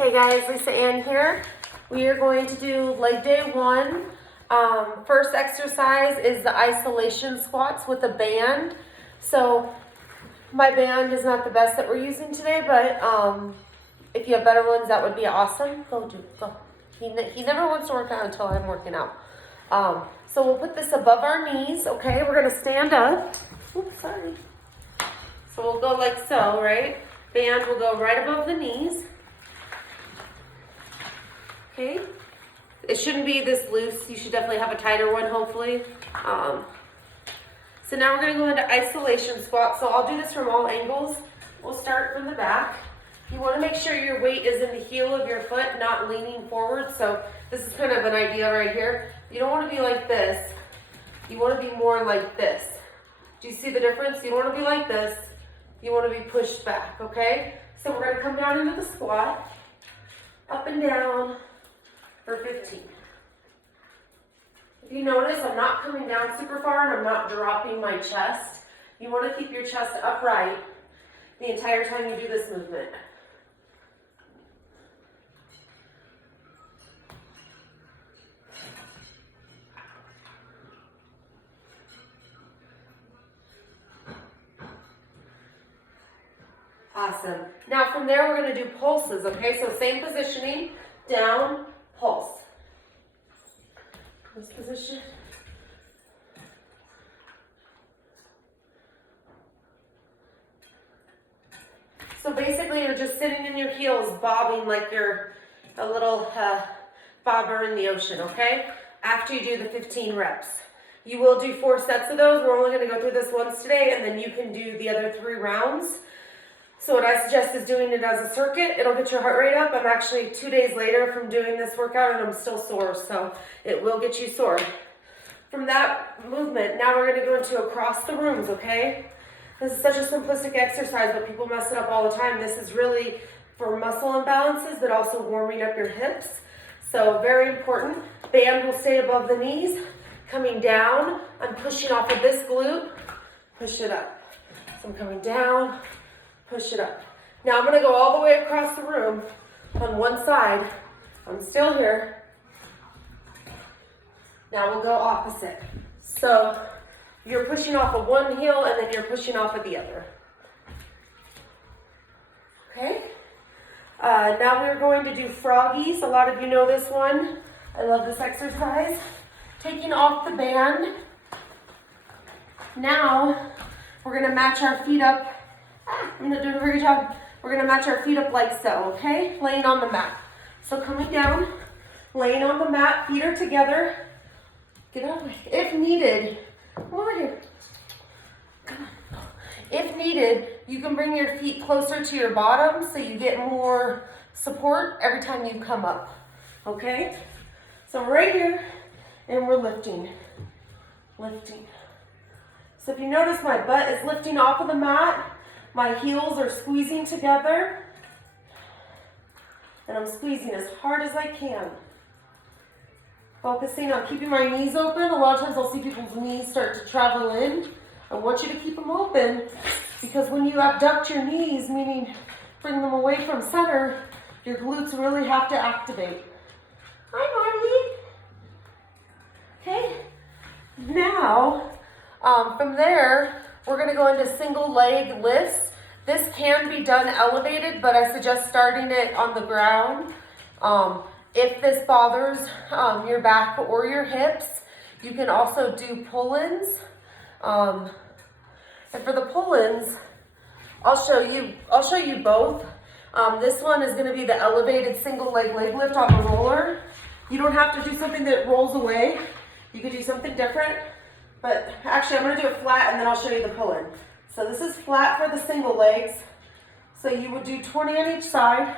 Hey guys, Lisa Ann here. We are going to do leg day one. First exercise is the isolation squats with a band. So my band is not the best that we're using today, but if you have better ones, that would be awesome. Go. He never wants to work out until I'm working out. So we'll put this above our knees, okay? We're gonna stand up. Oops, sorry. So we'll go like so, right? Band will go right above the knees. Okay, it shouldn't be this loose. You should definitely have a tighter one, hopefully. So now we're gonna go into isolation squat. So I'll do this from all angles. We'll start from the back. You wanna make sure your weight is in the heel of your foot, not leaning forward. So this is kind of an idea right here. You don't wanna be like this. You wanna be more like this. Do you see the difference? You don't wanna be like this. You wanna be pushed back, okay? So we're gonna come down into the squat, up and down, for 15. If you notice, I'm not coming down super far and I'm not dropping my chest. You want to keep your chest upright the entire time you do this movement. Awesome. Now from there, we're going to do pulses, okay? So same positioning, down, pulse. This position. So basically you're just sitting in your heels, bobbing like you're a little bobber in the ocean, okay? After you do the 15 reps. You will do 4 sets of those. We're only going to go through this once today, and then you can do the other 3 rounds. So what I suggest is doing it as a circuit. It'll get your heart rate up. I'm actually 2 days later from doing this workout and I'm still sore, so it will get you sore. From that movement, now we're gonna go into across the rooms, okay? This is such a simplistic exercise, but people mess it up all the time. This is really for muscle imbalances, but also warming up your hips. So very important. Band will stay above the knees. Coming down, I'm pushing off of this glute, push it up. So I'm coming down, push it up. Now I'm gonna go all the way across the room on one side. I'm still here. Now we'll go opposite. So you're pushing off of one heel and then you're pushing off of the other. Okay? Now we're going to do froggies. A lot of you know this one. I love this exercise. Taking off the band. Now we're gonna match our feet up. I'm gonna do a very good job. We're gonna match our feet up like so, okay? Laying on the mat. So coming down, laying on the mat, feet are together. Get out of the way. If needed, come over here. Come on. If needed, you can bring your feet closer to your bottom so you get more support every time you come up, okay? So right here, and we're lifting, lifting. So if you notice, my butt is lifting off of the mat. My heels are squeezing together, and I'm squeezing as hard as I can. Focusing on keeping my knees open. A lot of times I'll see people's knees start to travel in. I want you to keep them open because when you abduct your knees, meaning bring them away from center, your glutes really have to activate. Hi, Marley. Okay. Now, from there, we're gonna go into single leg lifts. This can be done elevated, but I suggest starting it on the ground. If this bothers your back or your hips, you can also do pull-ins. And for the pull-ins, I'll show you both. This one is gonna be the elevated single leg lift on the roller. You don't have to do something that rolls away. You could do something different. But actually, I'm gonna do it flat and then I'll show you the pull-in. So this is flat for the single legs. So you would do 20 on each side.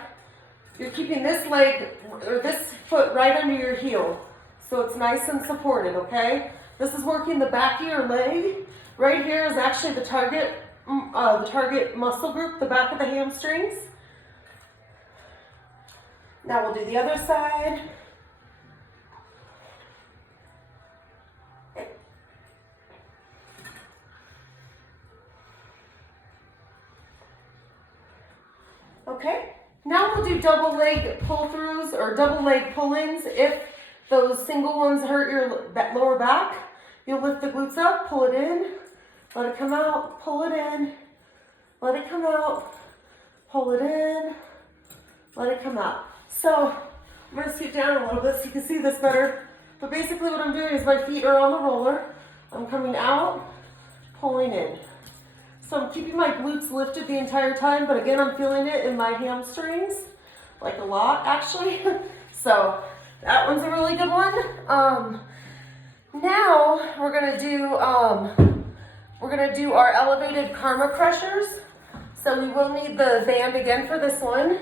You're keeping this leg, or this foot right under your heel. So it's nice and supported, okay? This is working the back of your leg. Right here is actually the target muscle group, the back of the hamstrings. Now we'll do the other side. Okay, now we'll do do double leg pull-throughs or double leg pull-ins if those single ones hurt your lower back. You'll lift the glutes up, pull it in, let it come out, pull it in, let it come out, pull it in, let it come out. So I'm gonna scoot down a little bit so you can see this better. But basically what I'm doing is my feet are on the roller. I'm coming out, pulling in. So I'm keeping my glutes lifted the entire time, but again, I'm feeling it in my hamstrings, like a lot actually. So that one's a really good one. Now we're gonna do our elevated karma crushers. So we will need the band again for this one.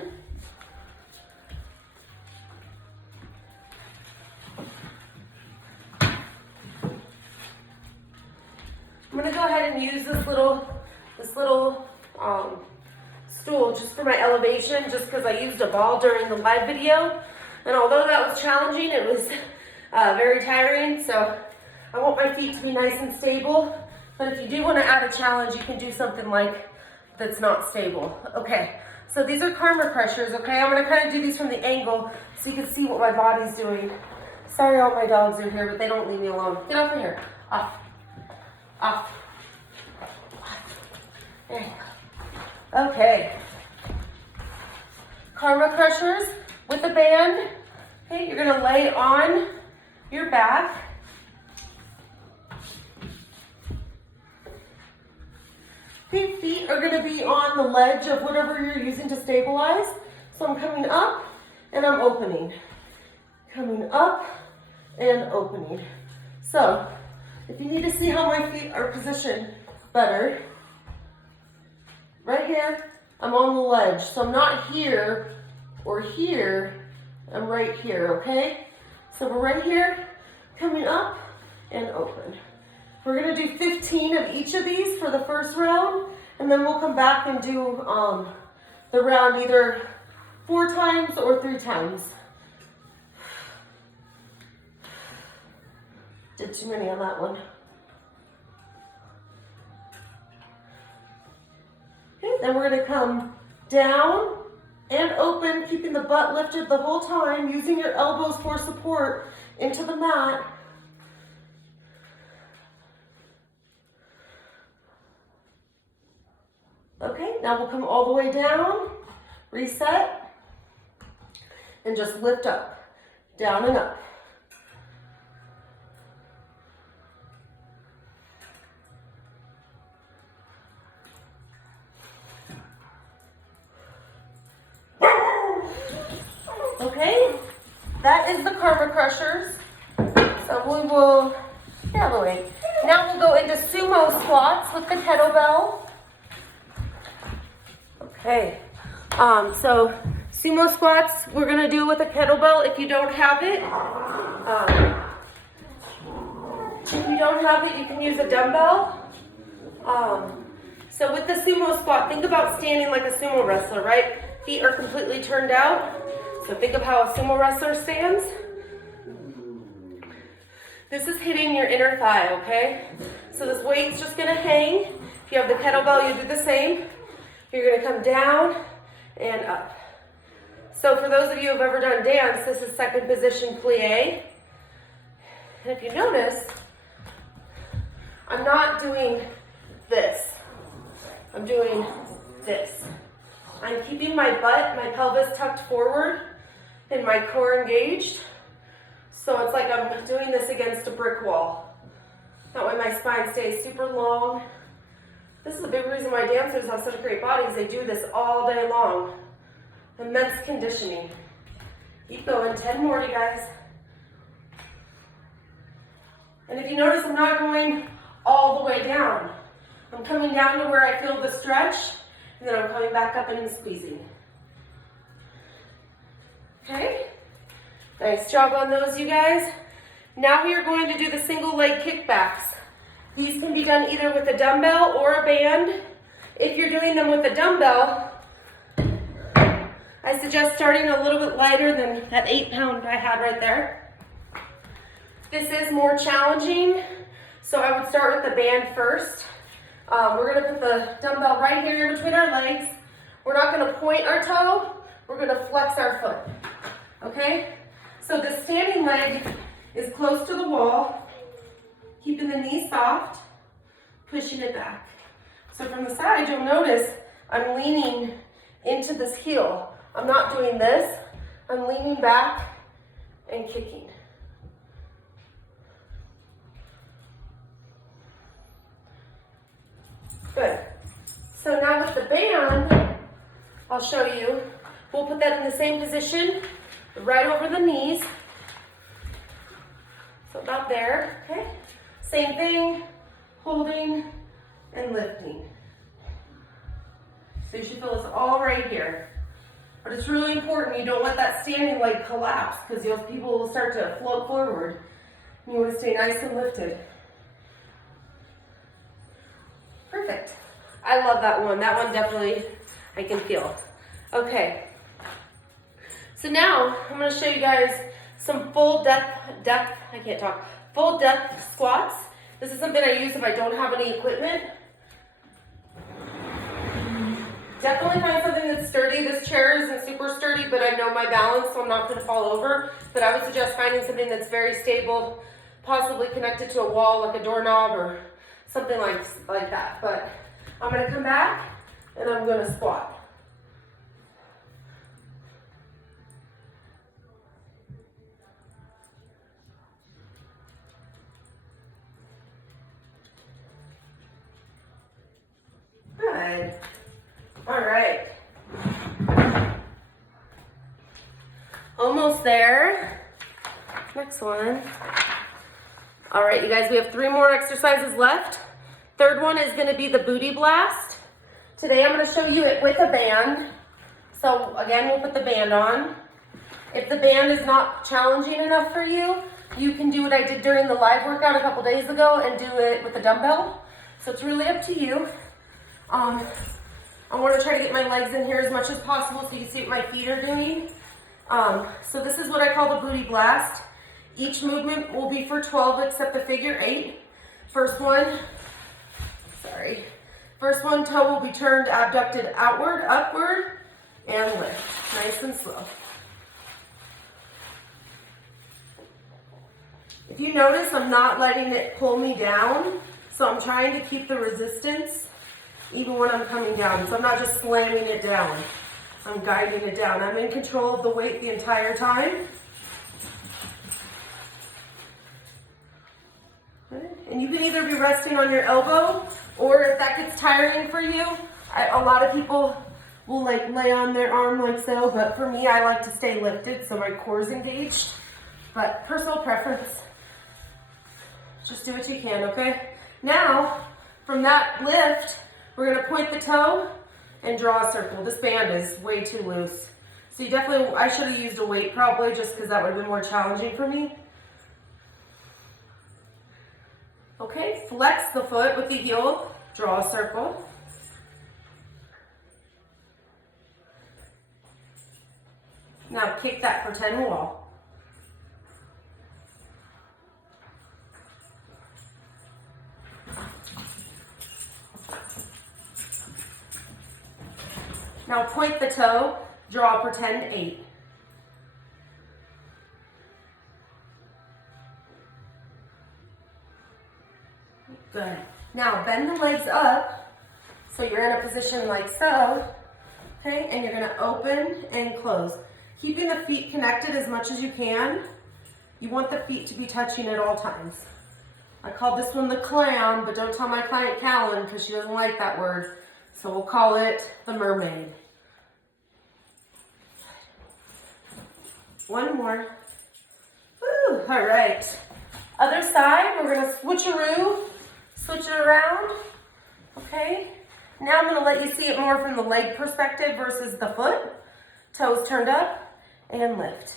I'm gonna go ahead and use this little stool just for my elevation, just because I used a ball during the live video. And although that was challenging, it was very tiring. So I want my feet to be nice and stable. But if you do want to add a challenge, you can do something like that's not stable. Okay, so these are karma crushers, okay? I'm gonna kind of do these from the angle so you can see what my body's doing. Sorry all my dogs are here, but they don't leave me alone. Get off of here. Off. Off. There you go. Okay. Karma crushers with a band. Okay, you're gonna lay on your back. The feet are gonna be on the ledge of whatever you're using to stabilize. So I'm coming up and I'm opening. Coming up and opening. So if you need to see how my feet are positioned better, right here, I'm on the ledge. So I'm not here or here, I'm right here, okay? So we're right here, coming up and open. We're gonna do 15 of each of these for the first round, and then we'll come back and do the round either 4 times or 3 times. Did too many on that one. Okay, then we're gonna come down and open, keeping the butt lifted the whole time, using your elbows for support into the mat. Okay, now we'll come all the way down, reset, and just lift up, down and up. Okay, that is the karma crushers. So we will, get out of the way. Now we'll go into sumo squats with the kettlebell. Okay, so sumo squats, we're gonna do with a kettlebell if you don't have it. If you don't have it, you can use a dumbbell. So with the sumo squat, think about standing like a sumo wrestler, right? Feet are completely turned out. So think of how a sumo wrestler stands. This is hitting your inner thigh, okay? So this weight's just gonna hang. If you have the kettlebell, you do the same. You're gonna come down and up. So for those of you who've ever done dance, this is second position plie. And if you notice, I'm not doing this. I'm doing this. I'm keeping my butt, my pelvis tucked forward and my core engaged. So it's like I'm doing this against a brick wall. That way my spine stays super long. This is a big reason why dancers have such great bodies. They do this all day long. Immense conditioning. Keep going, 10 more, you guys. And if you notice, I'm not going all the way down. I'm coming down to where I feel the stretch, and then I'm coming back up and squeezing. Okay? Nice job on those, you guys. Now we are going to do the single leg kickbacks. These can be done either with a dumbbell or a band. If you're doing them with a dumbbell, I suggest starting a little bit lighter than that 8-pound I had right there. This is more challenging, so I would start with the band first. We're gonna put the dumbbell right here in between our legs. We're not gonna point our toe. we're gonna flex our foot, okay? So the standing leg is close to the wall, keeping the knee soft, pushing it back. So from the side, you'll notice I'm leaning into this heel. I'm not doing this. I'm leaning back and kicking. Good. So now with the band, I'll show you. We'll put that in the same position, right over the knees. So about there, okay? Same thing, holding and lifting. So you should feel this all right here. But it's really important you don't let that standing leg collapse because people will start to float forward. You want to stay nice and lifted. Perfect. I love that one. That one definitely I can feel. Okay. So now I'm going to show you guys some full depth squats. This is something I use if I don't have any equipment. Definitely find something that's sturdy. This chair isn't super sturdy, but I know my balance, so I'm not going to fall over. But I would suggest finding something that's very stable, possibly connected to a wall, like a doorknob or something like that. But I'm going to come back and I'm going to squat. Good. All right. Almost there. Next one. All right, you guys, we have 3 more exercises left. Third one is gonna be the booty blast. Today I'm gonna show you it with a band. So again, we'll put the band on. If the band is not challenging enough for you, you can do what I did during the live workout a couple days ago and do it with a dumbbell. So it's really up to you. I want to try to get my legs in here as much as possible so you can see what my feet are doing. So this is what I call the booty blast. Each movement will be for 12 except the figure 8. First one, toe will be turned abducted outward, upward, and lift. Nice and slow. If you notice, I'm not letting it pull me down, so I'm trying to keep the resistance even when I'm coming down. So I'm not just slamming it down. I'm guiding it down. I'm in control of the weight the entire time. Okay. And you can either be resting on your elbow, or if that gets tiring for you, a lot of people will lay on their arm like so, but for me, I like to stay lifted so my core is engaged. But personal preference. Just do what you can, okay? Now, from that lift, we're gonna point the toe and draw a circle. This band is way too loose. So you definitely, I should have used a weight probably just because that would have been more challenging for me. Okay, flex the foot with the heel, draw a circle. Now kick that pretend wall. Now point the toe, draw a pretend 8. Good. Now bend the legs up so you're in a position like so, okay? And you're gonna open and close. Keeping the feet connected as much as you can. You want the feet to be touching at all times. I call this one the clown, but don't tell my client Callan because she doesn't like that word. So we'll call it the mermaid. One more. Woo, all right. Other side, we're gonna switcheroo, switch it around, okay? Now I'm gonna let you see it more from the leg perspective versus the foot. Toes turned up and lift.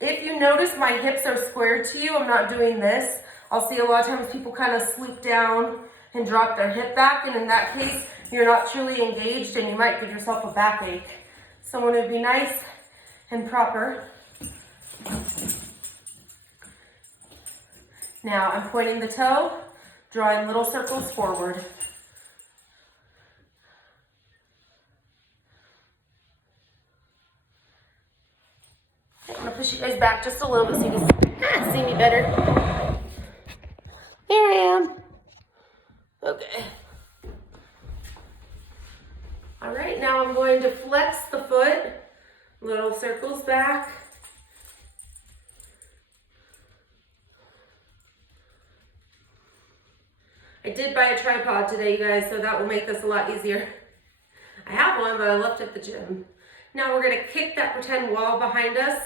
If you notice my hips are squared to you, I'm not doing this. I'll see a lot of times people kind of sloop down and drop their hip back, and in that case, you're not truly engaged and you might give yourself a backache. So I want to be nice and proper. Now I'm pointing the toe, drawing little circles forward. gonna push you guys back just a little bit so you can see me better. Here I am. Okay. All right, now I'm going to flex the foot, little circles back. I did buy a tripod today, you guys, so that will make this a lot easier. I have one, but I left it at the gym. Now we're gonna kick that pretend wall behind us.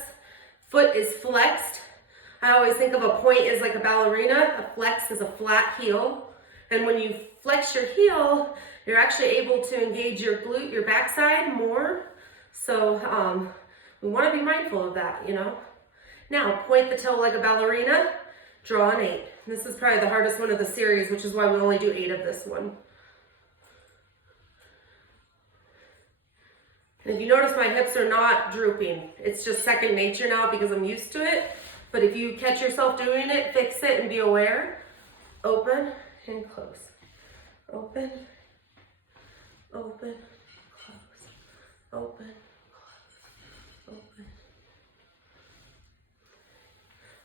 Foot is flexed. I always think of a point as like a ballerina. A flex is a flat heel. And when you flex your heel, you're actually able to engage your glute, your backside more. So we wanna be mindful of that, you know? Now, point the toe like a ballerina, draw an 8. This is probably the hardest one of the series, which is why we only do 8 of this one. And if you notice, my hips are not drooping. It's just second nature now because I'm used to it. But if you catch yourself doing it, fix it and be aware. Open and close. Open, open, close. Open, close, open.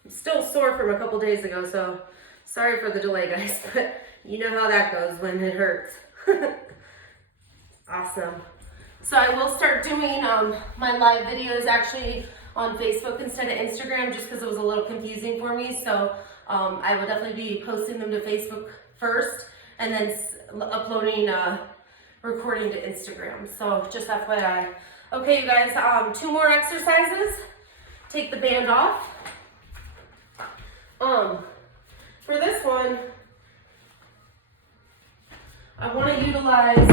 I'm still sore from a couple days ago, so sorry for the delay, guys, but you know how that goes when it hurts. Awesome. So I will start doing my live videos actually on Facebook instead of Instagram just because it was a little confusing for me. So I will definitely be posting them to Facebook first and then uploading, recording to Instagram. So just FYI. Okay, you guys, 2 more exercises. Take the band off. For this one, I want to utilize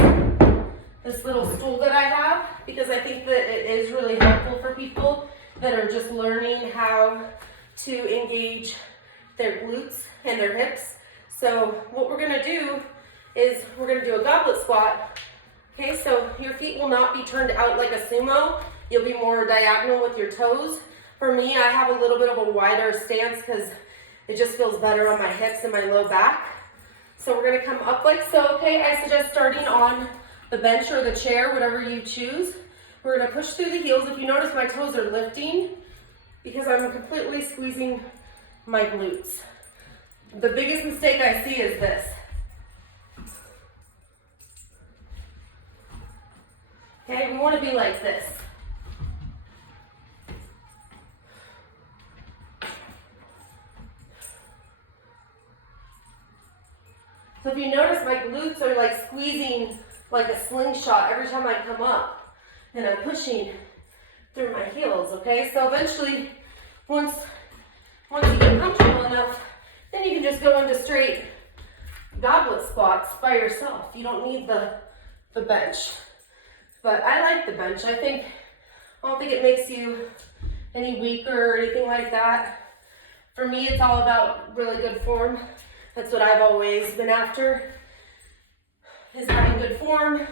this little stool that I have because I think that it is really helpful for people that are just learning how to engage their glutes and their hips. So what we're gonna do is we're gonna do a goblet squat. Okay, so your feet will not be turned out like a sumo. You'll be more diagonal with your toes. For me, I have a little bit of a wider stance because it just feels better on my hips and my low back. So we're gonna come up like so, okay? I suggest starting on the bench or the chair, whatever you choose. We're gonna push through the heels. If you notice, my toes are lifting because I'm completely squeezing my glutes. The biggest mistake I see is this. Okay, we wanna be like this. So if you notice, my glutes are like squeezing like a slingshot every time I come up, and I'm pushing through my heels, okay? So eventually, once you get comfortable enough, then you can just go into straight goblet squats by yourself. You don't need the bench. But I like the bench. I don't think it makes you any weaker or anything like that. For me, it's all about really good form. That's what I've always been after, is having good form,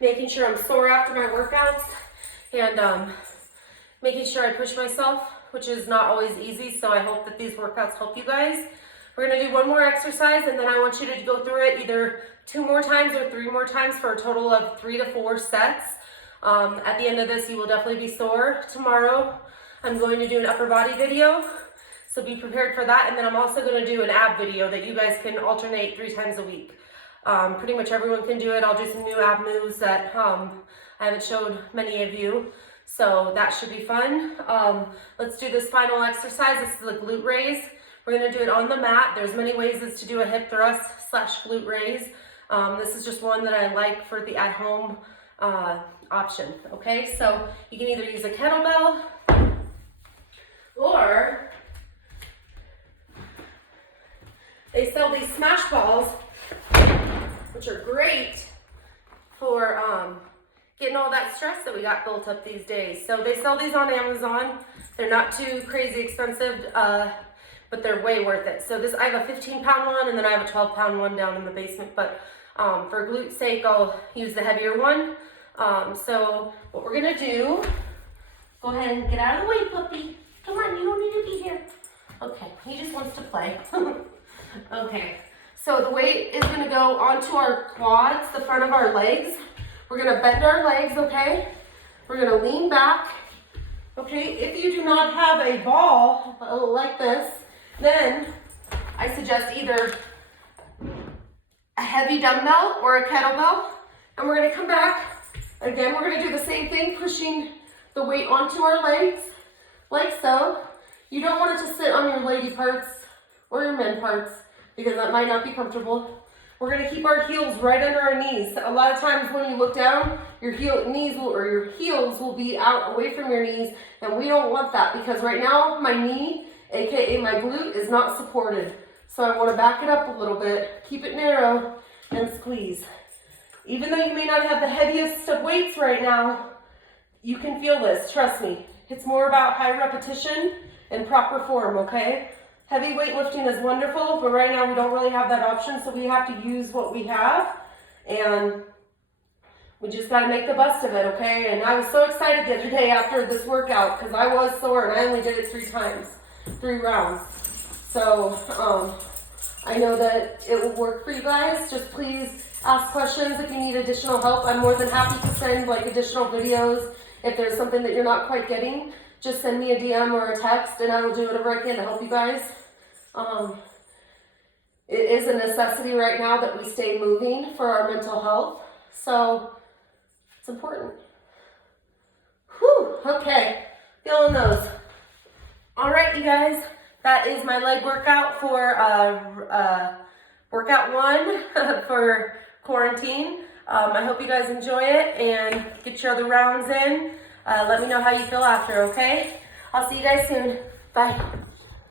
making sure I'm sore after my workouts, and making sure I push myself, which is not always easy, so I hope that these workouts help you guys. We're gonna do one more exercise, and then I want you to go through it either 2 more times or 3 more times for a total of 3 to 4 sets. At the end of this, you will definitely be sore. Tomorrow, I'm going to do an upper body video, so be prepared for that. And then I'm also gonna do an ab video that you guys can alternate 3 times a week. Pretty much everyone can do it. I'll do some new ab moves that I haven't showed many of you. So that should be fun. Let's do this final exercise. This is the glute raise. We're gonna do it on the mat. There's many ways to do a hip thrust / glute raise. This is just one that I like for the at-home option, okay? So you can either use a kettlebell or they sell these smash balls, which are great for getting all that stress that we got built up these days. So they sell these on Amazon. They're not too crazy expensive, but they're way worth it. So I have a 15-pound one, and then I have a 12-pound one down in the basement. But for glute sake, I'll use the heavier one. So what we're gonna do, go ahead and get out of the way, puppy. Come on, you don't need to be here. Okay, he just wants to play. Okay, so the weight is gonna go onto our quads, the front of our legs. We're gonna bend our legs, okay? We're gonna lean back, Okay, if you do not have a ball like this, then I suggest either a heavy dumbbell or a kettlebell. And we're gonna come back. Again, we're gonna do the same thing, pushing the weight onto our legs, like so. You don't want it to sit on your lady parts or your men parts, because that might not be comfortable. We're gonna keep our heels right under our knees. A lot of times when you look down, your heels will be out away from your knees, and we don't want that, because right now my knee, AKA my glute, is not supported. So I wanna back it up a little bit, keep it narrow, and squeeze. Even though you may not have the heaviest of weights right now, you can feel this, trust me. It's more about high repetition and proper form, okay? Heavy weightlifting is wonderful, but right now we don't really have that option, so we have to use what we have, and we just gotta make the best of it, okay? And I was so excited the other day after this workout, because I was sore, and I only did it 3 rounds. So, I know that it will work for you guys. Just please ask questions if you need additional help. I'm more than happy to send like additional videos. If there's something that you're not quite getting, just send me a DM or a text, and I will do whatever I can to help you guys. It is a necessity right now that we stay moving for our mental health, so it's important. Whew, okay, feeling those. All right, you guys, that is my leg workout for workout 1 for quarantine. I hope you guys enjoy it and get your other rounds in. Let me know how you feel after, okay? I'll see you guys soon. Bye.